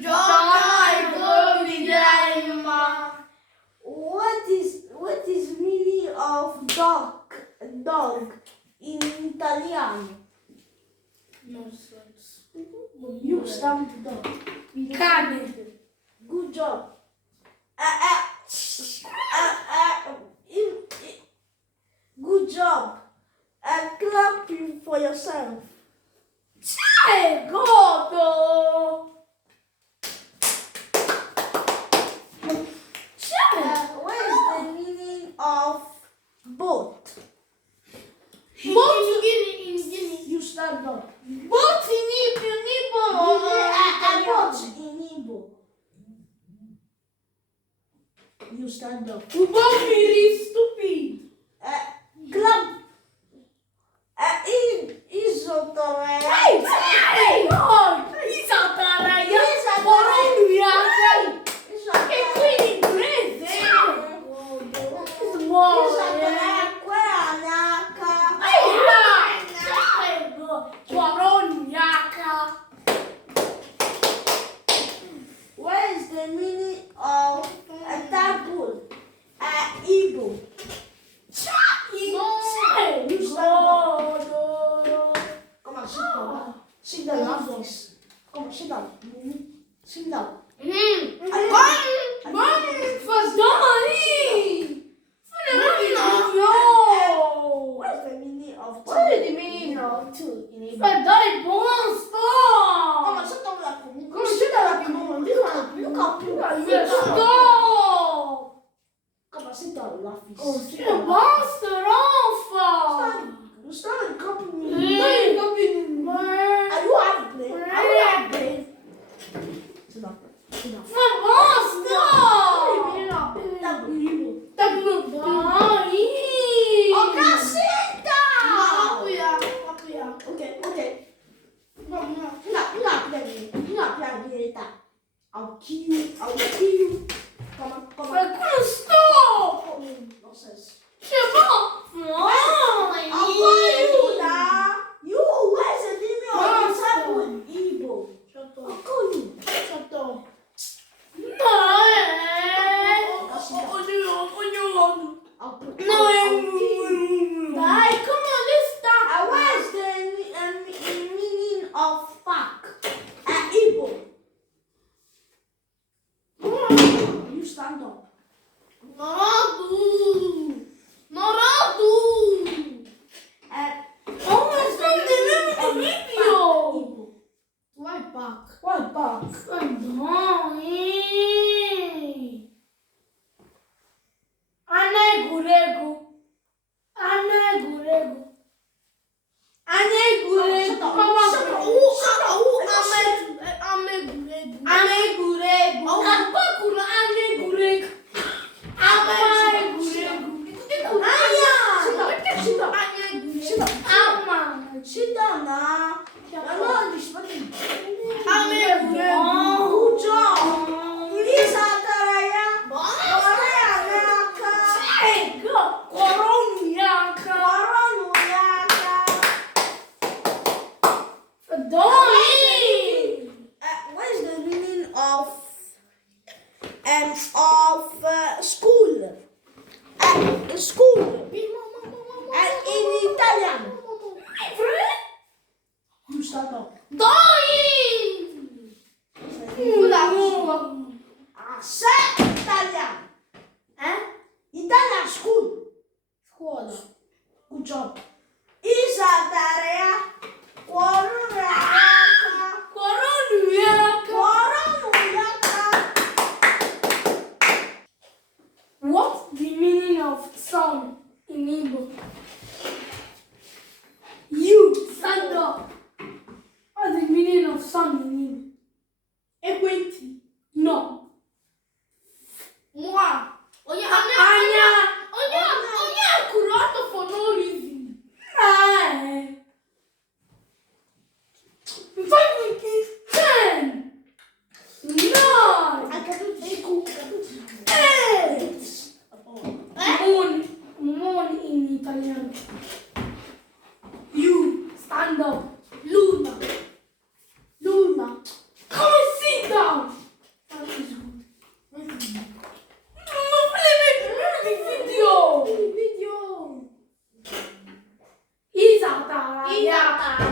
Giorno come grandma. What is meaning of dog in Italiano? Nonsense. You stand dog. Cane. Good job. Good job. Clap for yourself. C'è godo. What is the meaning of boat? Boat in You stand up. Boat in Igbo. Boat in Igbo. You stand up. Ụgbọ mmiri stupid. Clap. Ịzụtara ya. Ịzụtara ya. Kpọrọ unu ya aka. Ekwe inglese. Ịzụtara ya kwe n'aka. Kpọrọ unu ya aka. What is the meaning of a table? Igbo. You stand up. Come on, sit down. Sit down, Alphonse. Come on, sit down. Sit down. What is the meaning of two? What is the meaning of two in Igbo? Come on, sit down like a woman. Come on, sit down like a woman. Look up. Stop! Come on, sit down, Laffy. Che basta, Rafa! Stand copying me. Stai capendo? Are you out of play? Are you out of play? Sit down. Sit down. Ma basta! Dai! Okay, sit down! Okay. You're not playing later. I'll kill you. Come on. stop! Nonsense. Che va? I'll call you now. You, where's the meaning of disciple in Igbo? I'll call you. Shut up. Dai, come on, let's start. Where's the meaning of park? Igbo. You stand up. Noradu. Where's the meaning of video. Igbo? Why back? What park? Ana egwuregwu. Sit down now. You're not respecting. Good job. Please, Ataraya. What is the meaning of school? School. In Italian. You stand up. Say Italian. Italian school. Scuola. Good job. Isatarea. What's the meaning of sun in Igbo? You stand up. What's the meaning of sun in Igbo? Ekwenti. No. Moi. Anya. Onye accurate for no reason. In 5 minutes, 10. 9. I can do this. 8. Moon in Italian. You stand up. Luna. Come and sit down. Pizza.